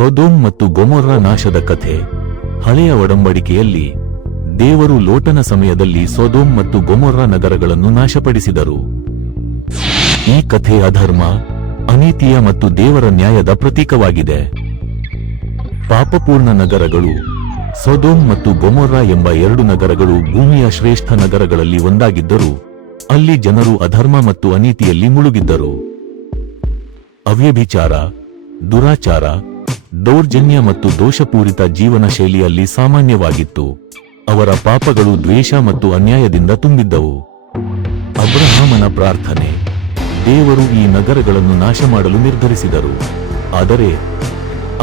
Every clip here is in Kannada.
ಸೊದೋಮ್ ಮತ್ತು ಗೊಮೊರ್ರ ನಾಶದ ಕಥೆ. ಹಳೆಯ ಒಡಂಬಡಿಕೆಯಲ್ಲಿ ದೇವರು ಲೋಟನ ಸಮಯದಲ್ಲಿ ಸೊದೋಮ್ ಮತ್ತು ಗೊಮೊರ್ರ ನಗರಗಳನ್ನು ನಾಶಪಡಿಸಿದರು. ಈ ಕಥೆ ಅಧರ್ಮ, ಅನೀತಿಯ ಮತ್ತು ದೇವರ ನ್ಯಾಯದ ಪ್ರತೀಕವಾಗಿದೆ. ಪಾಪಪೂರ್ಣ ನಗರಗಳು, ಸೊದೋಮ್ ಮತ್ತು ಗೊಮೊರ್ರ ಎಂಬ ಎರಡು ನಗರಗಳು ಭೂಮಿಯ ಶ್ರೇಷ್ಠ ನಗರಗಳಲ್ಲಿ ಒಂದಾಗಿದ್ದರು, ಅಲ್ಲಿ ಜನರು ಅಧರ್ಮ ಮತ್ತು ಅನೀತಿಯಲ್ಲಿ ಮುಳುಗಿದ್ದರು. ಅವ್ಯಭಿಚಾರ, ದುರಾಚಾರ ದೌರ್ಜನ್ಯ ಮತ್ತು ದೋಷಪೂರಿತ ಜೀವನ ಶೈಲಿಯಲ್ಲಿ ಸಾಮಾನ್ಯವಾಗಿತ್ತು. ಅವರ ಪಾಪಗಳು ದ್ವೇಷ ಮತ್ತು ಅನ್ಯಾಯದಿಂದ ತುಂಬಿದ್ದವು. ಅಬ್ರಹಾಮನ ಪ್ರಾರ್ಥನೆ, ದೇವರು ಈ ನಗರಗಳನ್ನು ನಾಶ ಮಾಡಲು ನಿರ್ಧರಿಸಿದರು. ಆದರೆ,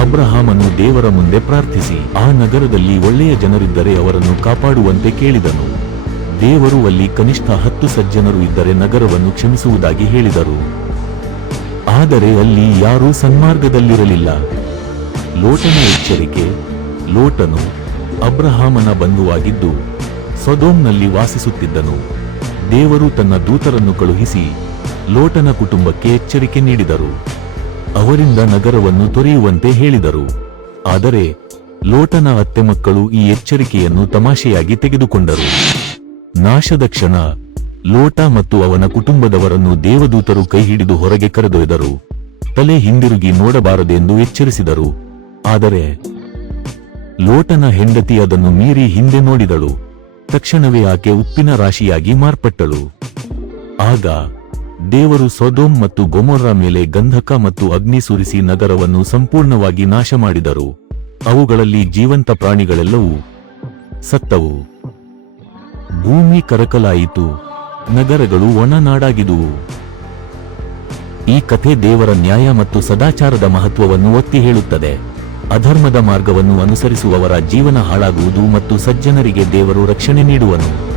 ಅಬ್ರಹಾಮನು ದೇವರ ಮುಂದೆ ಪ್ರಾರ್ಥಿಸಿ, ಆ ನಗರದಲ್ಲಿ ಒಳ್ಳೆಯ ಜನರಿದ್ದರೆ ಅವರನ್ನು ಕಾಪಾಡುವಂತೆ ಕೇಳಿದನು. ದೇವರು ಅಲ್ಲಿ ಕನಿಷ್ಠ ಹತ್ತು ಸಜ್ಜನರು ಇದ್ದರೆ ನಗರವನ್ನು ಕ್ಷಮಿಸುವುದಾಗಿ ಹೇಳಿದರು. ಆದರೆ ಅಲ್ಲಿ ಯಾರೂ ಸನ್ಮಾರ್ಗದಲ್ಲಿರಲಿಲ್ಲ. ಲೋಟನ ಎಚ್ಚರಿಕೆ, ಲೋಟನು ಅಬ್ರಹಾಮನ ಬಂಧುವಾಗಿದ್ದು ಸೊದೋಮ್ನಲ್ಲಿ ವಾಸಿಸುತ್ತಿದ್ದನು. ದೇವರು ತನ್ನ ದೂತರನ್ನು ಕಳುಹಿಸಿ ಲೋಟನ ಕುಟುಂಬಕ್ಕೆ ಎಚ್ಚರಿಕೆ ನೀಡಿದರು. ಅವರಿಂದ ನಗರವನ್ನು ತೊರೆಯುವಂತೆ ಹೇಳಿದರು. ಆದರೆ ಲೋಟನ ಅತ್ತೆ ಮಕ್ಕಳು ಈ ಎಚ್ಚರಿಕೆಯನ್ನು ತಮಾಷೆಯಾಗಿ ತೆಗೆದುಕೊಂಡರು. ನಾಶದ ಕ್ಷಣ ಲೋಟ ಮತ್ತು ಅವನ ಕುಟುಂಬದವರನ್ನು ದೇವದೂತರು ಕೈಹಿಡಿದು ಹೊರಗೆ ಕರೆದೊಯ್ದರು. ತಲೆ ಹಿಂದಿರುಗಿ ನೋಡಬಾರದೆಂದು ಎಚ್ಚರಿಸಿದರು. ಆದರೆ ಲೋಟನ ಹೆಂಡತಿ ಅದನ್ನು ಮೀರಿ ಹಿಂದೆ ನೋಡಿದಳು. ತಕ್ಷಣವೇ ಆಕೆ ಉಪ್ಪಿನ ರಾಶಿಯಾಗಿ ಮಾರ್ಪಟ್ಟಳು. ಆಗ ದೇವರು ಸೊದೋಮ್ ಮತ್ತು ಗೊಮೊರ್ರ ಮೇಲೆ ಗಂಧಕ ಮತ್ತು ಅಗ್ನಿ ಸುರಿಸಿ ನಗರವನ್ನು ಸಂಪೂರ್ಣವಾಗಿ ನಾಶ ಮಾಡಿದರು ಅವುಗಳಲ್ಲಿ ಜೀವಂತ ಪ್ರಾಣಿಗಳೆಲ್ಲವೂ ಸತ್ತವು. ಭೂಮಿ ಕರಕಲಾಯಿತು. ನಗರಗಳು ಒಣನಾಡಾಗಿದುವು ಈ ಕಥೆ ದೇವರ ನ್ಯಾಯ ಮತ್ತು ಸದಾಚಾರದ ಮಹತ್ವವನ್ನು ಒತ್ತಿ ಹೇಳುತ್ತದೆ. ಅಧರ್ಮದ ಮಾರ್ಗವನ್ನು ಅನುಸರಿಸುವವರ ಜೀವನ ಹಾಳಾಗುವುದು ಮತ್ತು ಸಜ್ಜನರಿಗೆ ದೇವರು ರಕ್ಷಣೆ ನೀಡುವನು.